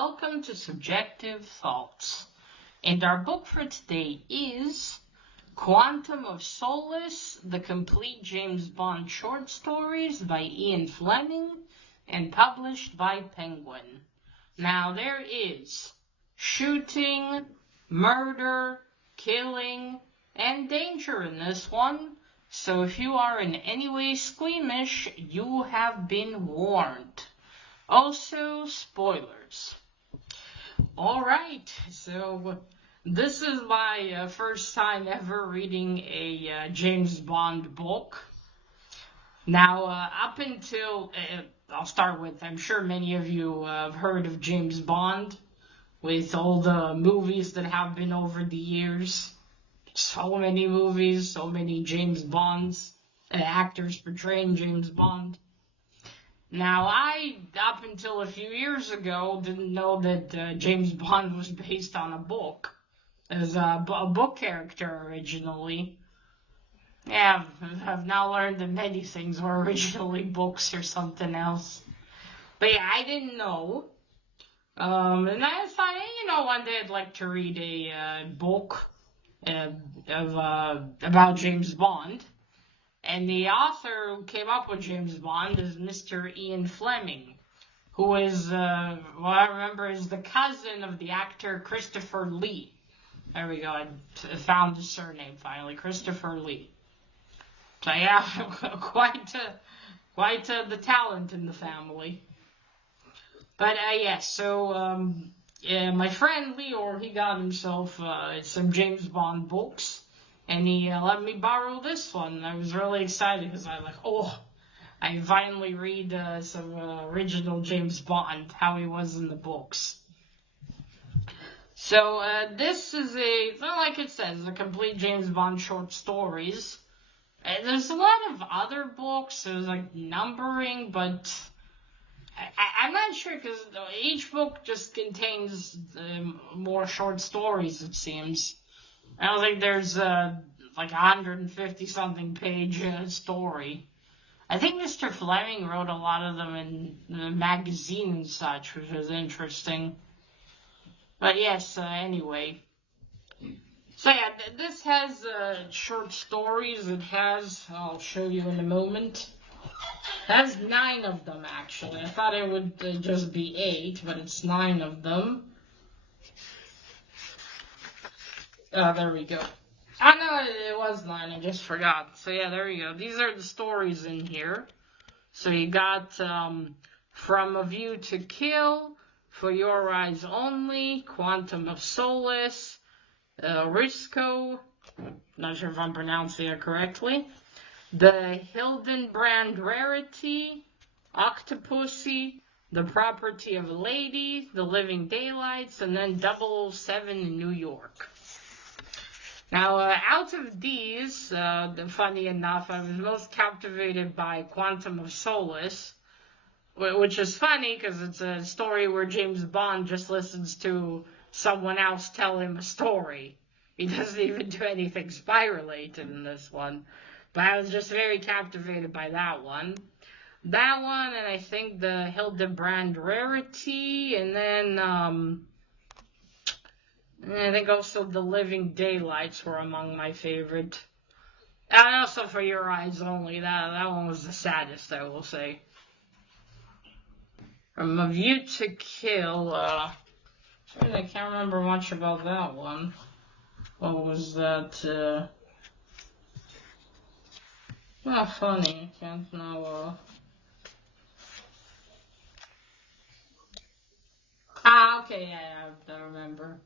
welcome to Subjective Thoughts. And our book for today is Quantum of Solace, the complete James Bond short stories by Ian Fleming and published by Penguin. Now there is shooting, murder, killing, and danger in this one, so if you are in any way squeamish, you have been warned. Also, spoilers. Alright, so this is my first time ever reading a James Bond book. Now, up until, I'll start with, I'm sure many of you have heard of James Bond, with all the movies that have been over the years. So many movies, so many James Bonds, and actors portraying James Bond. Now, I, up until a few years ago, didn't know that James Bond was based on a book. As a book character originally. Yeah, I've now learned that many things were originally books or something else. But yeah, I didn't know. And I thought, one day I'd like to read a book about James Bond. And the author who came up with James Bond is Mr. Ian Fleming, who is, I remember is the cousin of the actor Christopher Lee. There we go, I found his surname finally, Christopher Lee. So yeah, quite the talent in the family. But my friend Leor, he got himself some James Bond books. And he let me borrow this one. I was really excited because I finally read some original James Bond, how he was in the books. So this is like it says, a complete James Bond short stories. There's a lot of other books. There's like numbering, but I'm not sure because each book just contains more short stories, it seems. I don't think there's like 150 something page story. I think Mr. Fleming wrote a lot of them in the magazine and such, which was interesting. But yes, anyway. So yeah, this has short stories. It has, I'll show you in a moment. It has 9 of them actually. I thought it would just be 8, but it's 9 of them. There we go. Oh, no, it was 9. I just forgot. So, yeah, there you go. These are the stories in here. So, you got From a View to Kill, For Your Eyes Only, Quantum of Solace, Risco, not sure if I'm pronouncing it correctly, The Hildenbrand Rarity, Octopussy, The Property of a Lady, The Living Daylights, and then 007 in New York. Now, out of these, funny enough, I was most captivated by Quantum of Solace, which is funny because it's a story where James Bond just listens to someone else tell him a story. He doesn't even do anything spy-related in this one. But I was just very captivated by that one. That one, and I think the Hildebrand Rarity, and then, I think also The Living Daylights were among my favorite. And also For Your Eyes Only. That one was the saddest, I will say. From a View to Kill. I can't remember much about that one. What was that? Not funny. I can't know. Okay, yeah, I remember.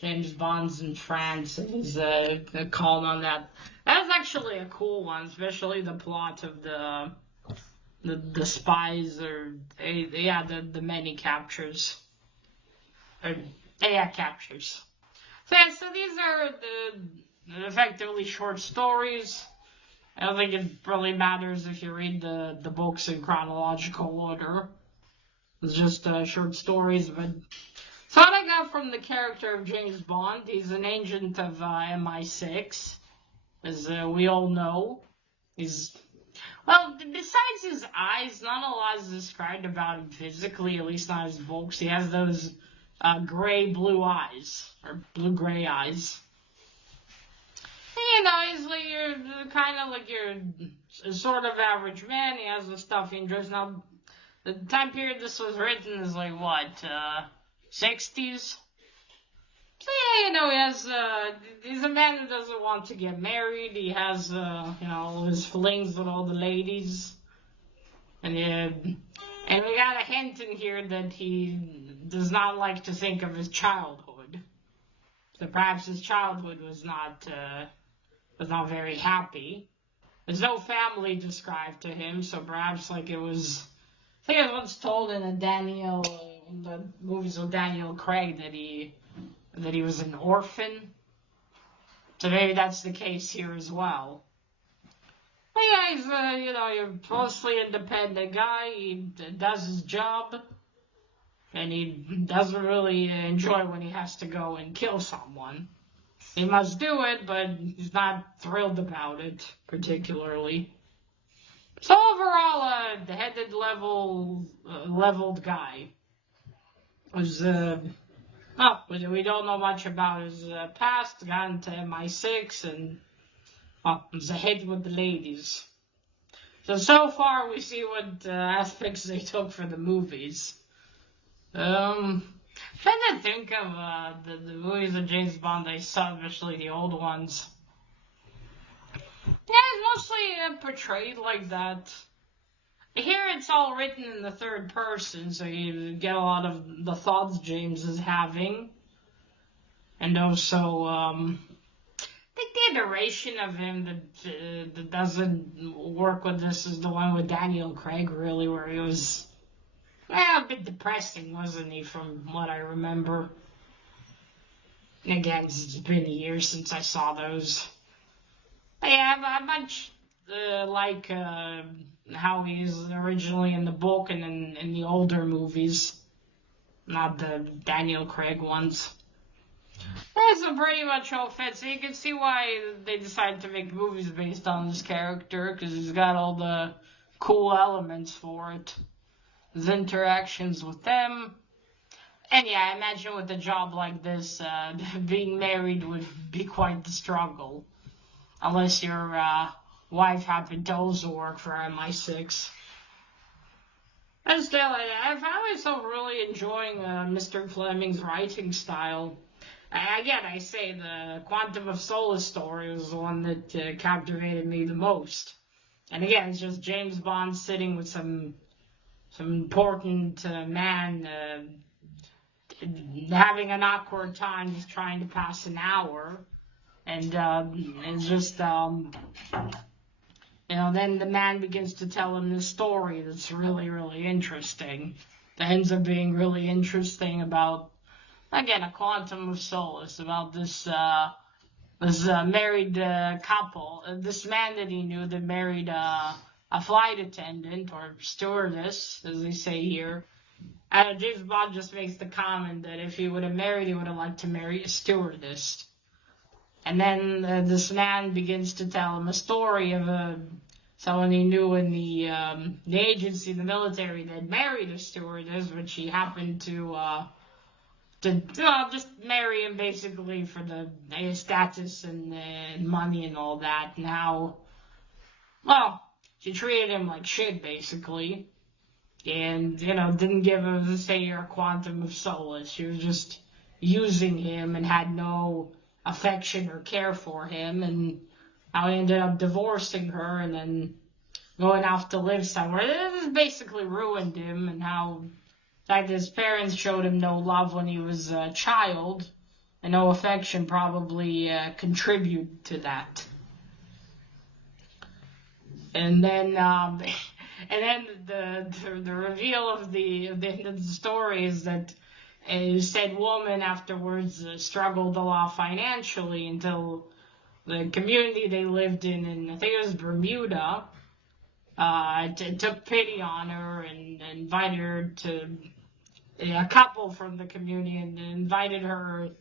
James Bond's in France, and he's called on that. That was actually a cool one, especially the plot of the spies, or the many captures. Captures. So yeah, so these are the effectively short stories. I don't think it really matters if you read the books in chronological order. It's just short stories, but so what I got from the character of James Bond, he's an agent of MI6, as we all know. He's Well, besides his eyes, not a lot is described about him physically, at least not his books. He has those gray-blue eyes, or blue-gray eyes. You know, he's like kind of like your sort of average man. He has the stuff he enjoys. Now, the time period this was written is like, what, 60s? So yeah, you know, he's a man who doesn't want to get married. He has, you know, his flings with all the ladies. And we got a hint in here that he does not like to think of his childhood. So perhaps his childhood was not very happy. There's no family described to him, so perhaps like it was, I think it was once told in the movies with Daniel Craig that he was an orphan. So maybe that's the case here as well. But yeah, he's you know, a mostly independent guy. He does his job, and he doesn't really enjoy when he has to go and kill someone. He must do it, but he's not thrilled about it particularly. So overall, the headed leveled guy was we don't know much about his past. Got into MI6 and was ahead with the ladies. So far we see what aspects they took for the movies. Trying to think of the movies of James Bond I saw, especially the old ones. Yeah, it's mostly portrayed like that. Here it's all written in the third person, so you get a lot of the thoughts James is having. And also, I think the iteration of him that doesn't work with this is the one with Daniel Craig, really, where he was a bit depressing, wasn't he, from what I remember. Again, it's been years since I saw those. But yeah, I'm much like how he's originally in the book and in the older movies, not the Daniel Craig ones. That's pretty much all fits. So you can see why they decided to make movies based on this character, because he's got all the cool elements for it. His interactions with them. And yeah, I imagine with a job like this, being married would be quite the struggle. Unless your wife happened to also work for MI6. And still, I found myself really enjoying Mr. Fleming's writing style. Again, I say the Quantum of Solace story was the one that captivated me the most. And again, it's just James Bond sitting with some important man having an awkward time just trying to pass an hour. And it's just, you know, then the man begins to tell him this story that's really, really interesting. That ends up being really interesting about, again, a Quantum of Solace, about this married couple. This man that he knew that married a flight attendant, or stewardess, as they say here. James Bond just makes the comment that if he would have married, he would have liked to marry a stewardess. And then this man begins to tell him a story of someone he knew in the agency, the military, that married a stewardess, but she happened to just marry him basically for the status and money and all that. And how, well, she treated him like shit, basically. And, you know, didn't give him, say, a Quantum of Solace. She was just using him and had no affection or care for him, and how he ended up divorcing her and then going off to live somewhere. This basically ruined him, and how, in fact, his parents showed him no love when he was a child, and no affection probably contributed to that. And then, the reveal of the end of the story is that said woman afterwards struggled a lot financially until the community they lived in, and I think it was Bermuda, took pity on her and invited her to a couple from the community and invited her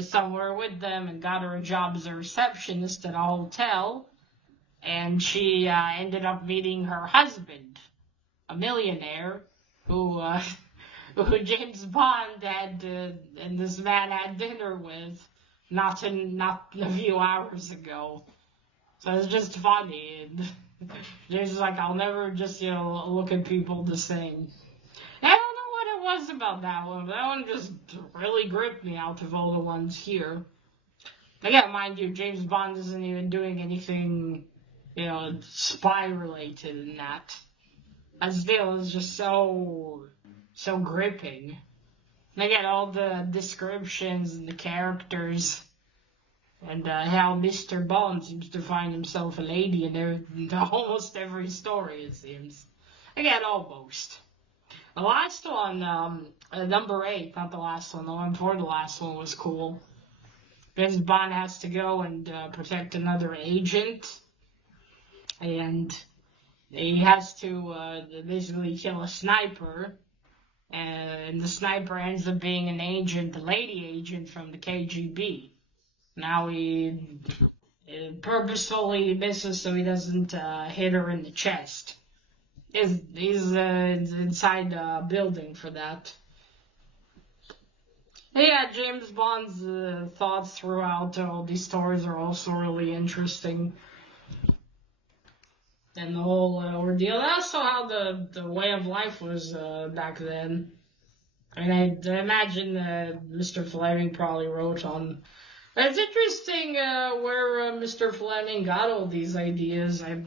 somewhere with them and got her a job as a receptionist at a hotel. and she ended up meeting her husband, a millionaire, who James Bond had, and this man had dinner with not a few hours ago. So it's just funny, and James is like, I'll never just, look at people the same. I don't know what it was about that one, but that one just really gripped me out of all the ones here. Again, mind you, James Bond isn't even doing anything, spy-related in that. That still is just so gripping. And again, all the descriptions and the characters, and how Mr. Bond seems to find himself a lady in almost every story, it seems. Again, almost. The last one, number 8, not the last one, the one before the last one was cool. Because Bond has to go and protect another agent, and he has to basically kill a sniper, and the sniper ends up being an agent, a lady agent from the KGB. Now he purposefully misses so he doesn't hit her in the chest. He's inside a building for that. Yeah, James Bond's thoughts throughout all these stories are also really interesting. And the whole ordeal. Also how the way of life was back then. I mean, I imagine Mr. Fleming probably wrote on. It's interesting where Mr. Fleming got all these ideas. I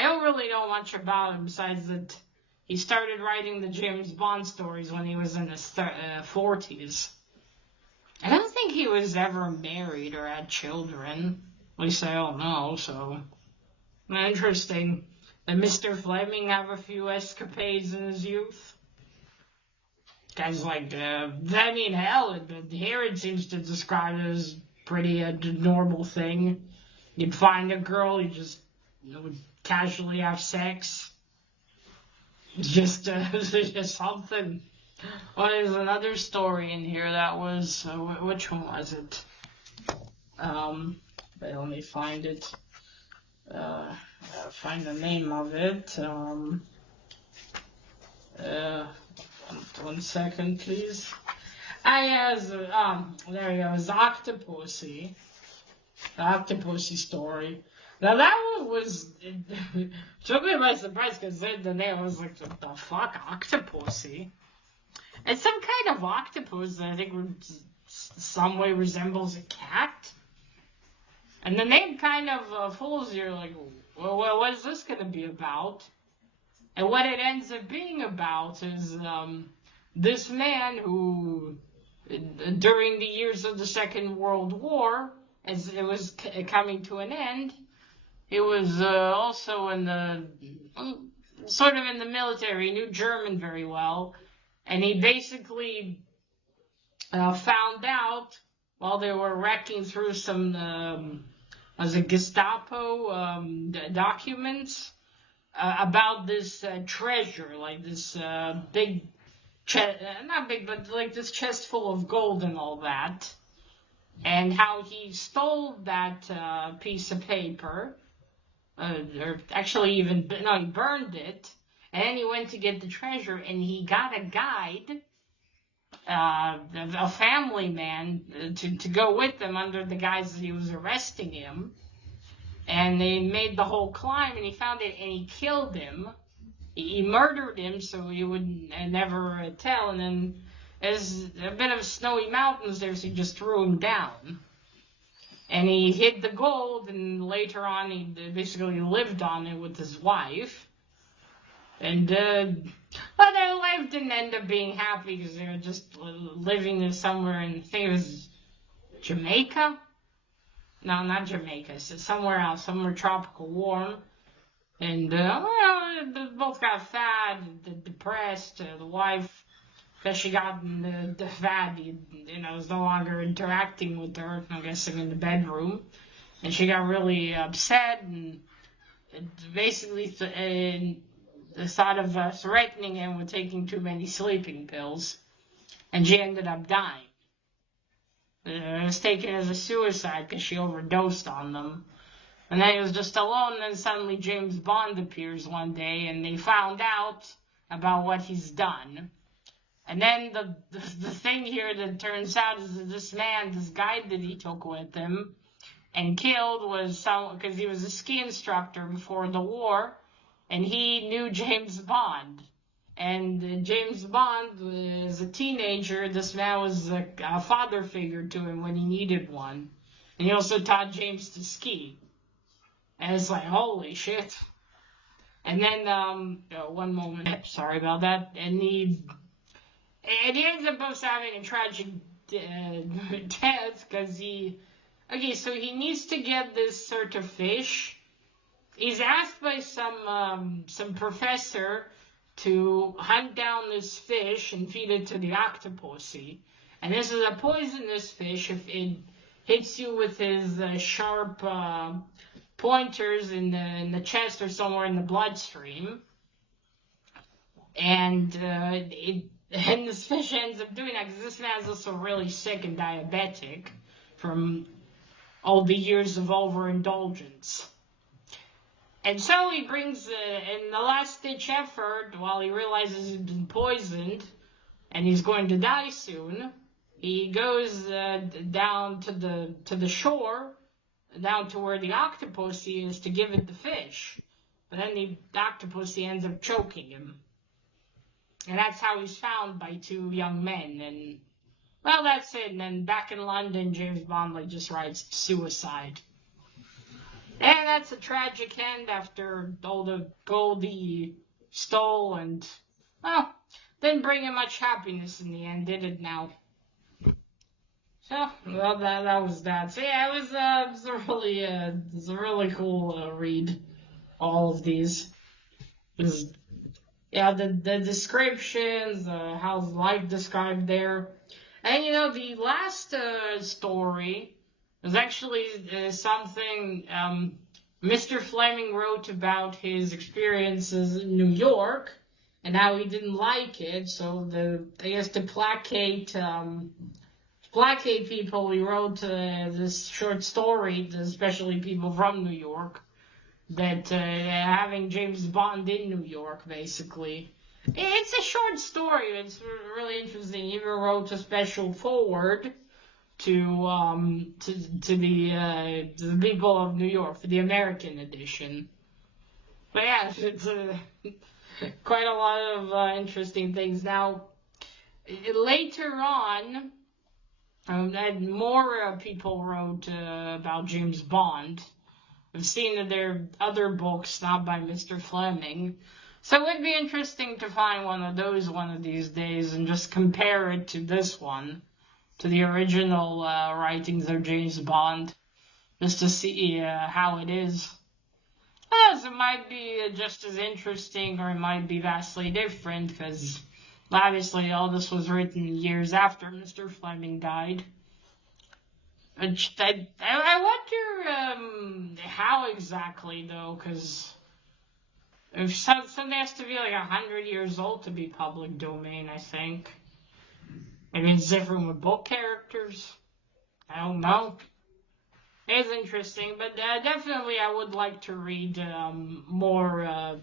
don't really know much about him besides that he started writing the James Bond stories when he was in his 40s. I don't think he was ever married or had children. At least I don't know, so. Interesting. Did Mr. Fleming have a few escapades in his youth? Guys like, hell, but here it seems to describe it as pretty normal thing. You'd find a girl, you just would casually have sex. It's just something. Oh, there's another story in here that was, which one was it? But let me find it. Find the name of it. 1 second, please. There we go. It's Octopussy. The Octopussy story. Now that one took me by surprise because the name was like, what the fuck, Octopussy? It's some kind of octopus that I think some way resembles a cat. And the name kind of fools you, like, well, what is this going to be about? And what it ends up being about is this man who, during the years of the Second World War, as it was coming to an end, he was also in sort of in the military. He knew German very well. And he basically found out while they were wrecking through some Gestapo documents about this treasure, like this big chest, not big, but like this chest full of gold and all that, and how he stole that piece of paper, or actually he burned it, and then he went to get the treasure, and he got a guide, a family man, to go with them under the guise that he was arresting him. And they made the whole climb, and he found it, and he killed him. He murdered him so he would never tell. And then there's a bit of snowy mountains there, so he just threw him down. And he hid the gold, and later on he basically lived on it with his wife. And their life didn't end up being happy because they were just living there somewhere in, I think it was Jamaica? No, not Jamaica. It's somewhere else, somewhere tropical warm. And, they both got fat, depressed. The wife, because she got the fat, was no longer interacting with her, I'm guessing, in the bedroom. And she got really upset and basically the thought of threatening him with taking too many sleeping pills. And she ended up dying. It was taken as a suicide because she overdosed on them. And then he was just alone, and then suddenly James Bond appears one day, and they found out about what he's done. And then the thing here that turns out is that this guy that he took with him and killed was because he was a ski instructor before the war, and he knew James Bond. And James Bond, as a teenager, this man was a father figure to him when he needed one. And he also taught James to ski. And it's like, holy shit. And then, one moment, sorry about that. And he ends up both having a tragic death because so he needs to get this sort of fish. He's asked by some professor to hunt down this fish and feed it to the octopussy. And this is a poisonous fish if it hits you with his sharp pointers in the chest or somewhere in the bloodstream. And this fish ends up doing that because this man's also really sick and diabetic from all the years of overindulgence. And so he brings, in the last-ditch effort, while he realizes he's been poisoned and he's going to die soon, he goes down to the shore, down to where the octopussy is, to give it the fish. But then the octopussy ends up choking him. And that's how he's found by two young men. And, well, that's it. And then back in London, James Bond just writes suicide. And that's a tragic end after all the gold he stole and, well, didn't bring him much happiness in the end, did it now? So, well, that was that. So, yeah, it was a really cool read, all of these. Yeah, the descriptions, how's life described there. And, the last story was actually something Mr. Fleming wrote about his experiences in New York and how he didn't like it. So, I guess to placate people, he wrote this short story, especially people from New York, that having James Bond in New York, basically. It's a short story. It's really interesting. He even wrote a special foreword to the people of New York for the American edition. But yeah, it's quite a lot of interesting things. Now, later on, more people wrote about James Bond. I've seen that there are other books, not by Mr. Fleming. So it would be interesting to find one of those one of these days and just compare it to this one, to the original writings of James Bond, just to see how it is. Yes, it might be just as interesting, or it might be vastly different, because obviously all this was written years after Mr. Fleming died. I wonder how exactly, though, because something has to be like 100 years old to be public domain, I think. Maybe it's different with book characters. I don't know. It's interesting, but definitely I would like to read more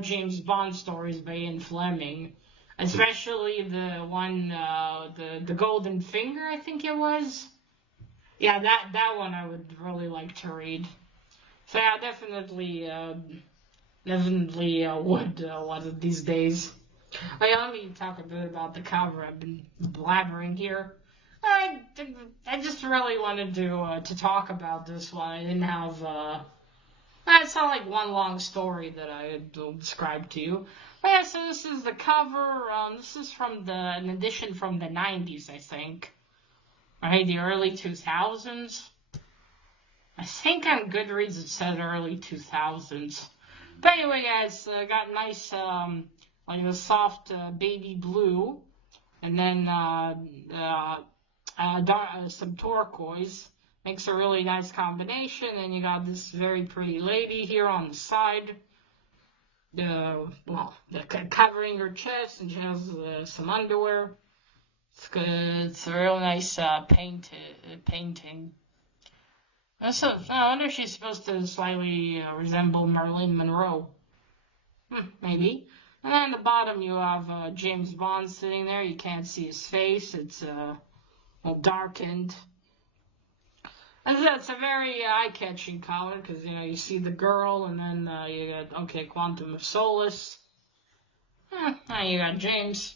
James Bond stories by Ian Fleming, especially the one, the Golden Finger, I think it was. Yeah, that one I would really like to read. So yeah, definitely would one of these days. Oh, yeah, let me talk a bit about the cover. I've been blabbering here. I just really wanted to talk about this one. I didn't have it's not like one long story that I will describe to you. But yeah, so this is the cover. This is from an edition from the 90s, I think. Right, the early 2000s. I think on Goodreads it said early 2000s. But anyway, guys, got nice, like a soft baby blue, and then some turquoise. Makes a really nice combination. And you got this very pretty lady here on the side. Covering her chest, and she has some underwear. It's good. It's a real nice painting. I wonder if she's supposed to slightly resemble Marilyn Monroe. Maybe. And then at the bottom you have James Bond sitting there. You can't see his face. It's well, darkened. And it's a very eye-catching cover because, you know, you see the girl and then you got, okay, Quantum of Solace. And you got James.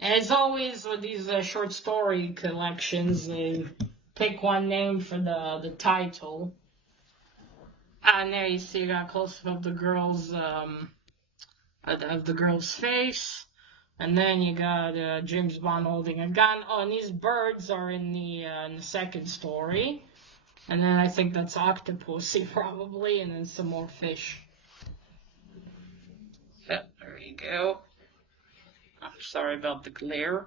And as always with these short story collections, they pick one name for the title. And there you see you got close-up of the girl's face. And then you got James Bond holding a gun. Oh, and these birds are in the second story. And then I think that's Octopussy probably, and then some more fish. Yep, there you go. I'm sorry about the glare.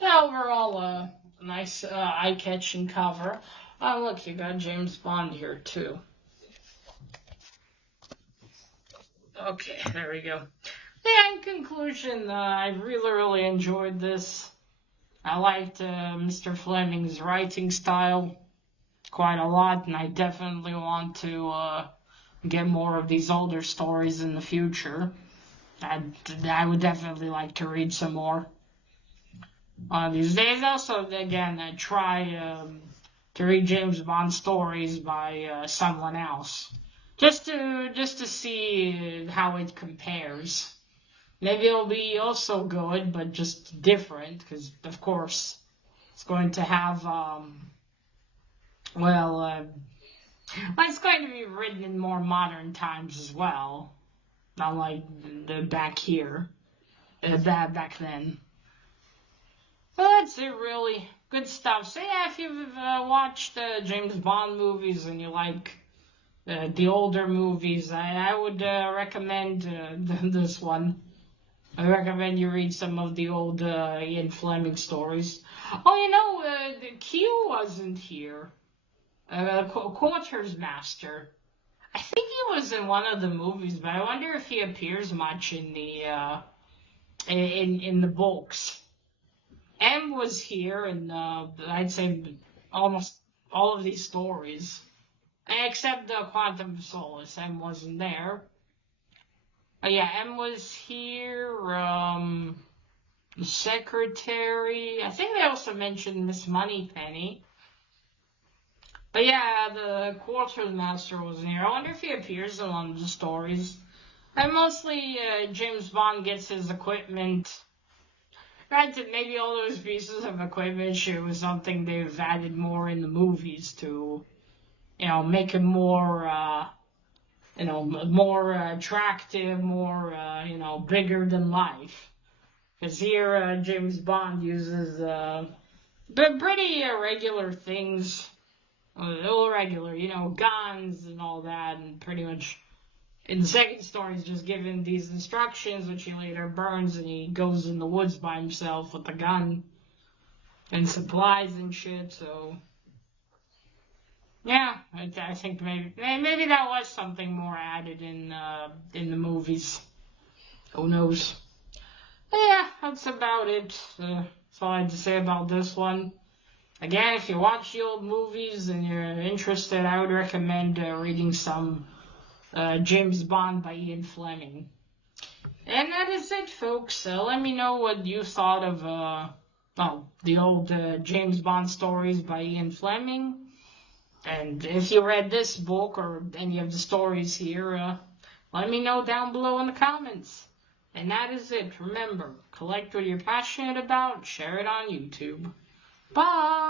Yeah, overall, a nice eye-catching cover. Oh, look, you got James Bond here, too. Okay, there we go. Yeah, in conclusion, I really enjoyed this. I liked Mr. Fleming's writing style quite a lot, and I definitely want to get more of these older stories in the future. I would definitely like to read some more these days. Also, again, I try to read James Bond stories by someone else, just to see how it compares. Maybe it'll be also good, but just different, because of course it's going to have it's going to be written in more modern times as well, not like the back then. Well, that's it, really. Good stuff. So yeah, if you've watched James Bond movies and you like the older movies, I would recommend this one. I recommend you read some of the old Ian Fleming stories. Oh, you know, Q wasn't here. Quarters Master. I think he was in one of the movies, but I wonder if he appears much in the in the books. M was here, and I'd say almost all of these stories, except the Quantum of Solace. M wasn't there. Yeah, M was here. The secretary. I think they also mentioned Miss Moneypenny. But yeah, the Quartermaster wasn't here. I wonder if he appears in one of the stories. And mostly James Bond gets his equipment. Granted, maybe all those pieces of equipment shit was something they've added more in the movies to, you know, make him more, more attractive, more, bigger than life. Because here, James Bond uses pretty regular things, irregular, guns and all that, and pretty much in the second story he's just given these instructions, which he later burns, and he goes in the woods by himself with a gun and supplies and shit, so yeah, I think maybe that was something more added in the movies. Who knows? But yeah, that's about it. That's all I had to say about this one. Again, if you watch the old movies and you're interested, I would recommend reading some James Bond by Ian Fleming. And that is it, folks. Let me know what you thought of the old James Bond stories by Ian Fleming. And if you read this book or any of the stories here, let me know down below in the comments. And that is it. Remember, collect what you're passionate about, share it on YouTube. Bye!